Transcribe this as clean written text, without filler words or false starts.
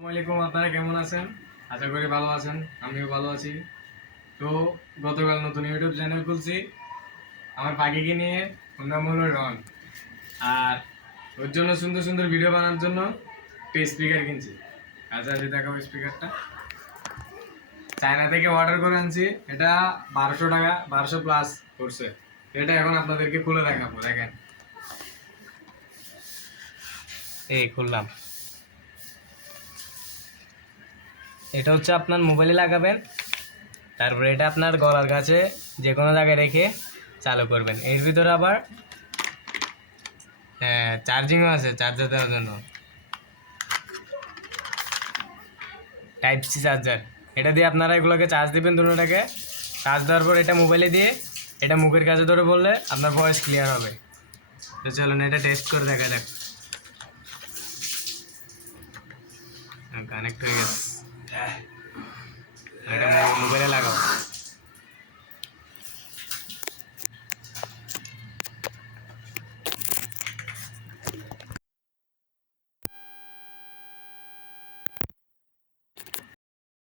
আসসালামাইকুম, আপনারা কেমন আছেন? আশা করি ভালো আছেন। আমিও ভালো আছি। তো গতকাল নতুন ইউটিউব চ্যানেল খুলছি আমার পাখিকে নিয়ে। ওর নাম হলো রন। আর ওর জন্য সুন্দর সুন্দর ভিডিও বানানোর জন্য একটা স্পিকার কিনছি। কাছাকাছি দেখাবো স্পিকারটা। চায়না থেকে অর্ডার করে আনছি। এটা 1200 টাকা, 1200 প্লাস করছে। এটা এখন আপনাদেরকে খুলে দেখাবো। দেখেন, এই খুললাম। এটা হচ্ছে আপনার মোবাইলে লাগাবেন, তারপরে এটা আপনার গলার কাছে যে কোনো জায়গায় রেখে চালু করবেন। এর ভিতরে আবার চার্জিংও আছে, চার্জার দেওয়ার জন্য টাইপ সি চার্জার। এটা দিয়ে আপনারা এগুলোকে চার্জ দিবেন, দুটোটাকে চার্জ দেওয়ার পর এটা মোবাইলে দিয়ে এটা মুখের কাছে ধরে বললে আপনার ভয়েস ক্লিয়ার হবে। তো চলুন এটা টেস্ট করে দেখা যাক। কানেক্ট হয়ে গেছে। এটা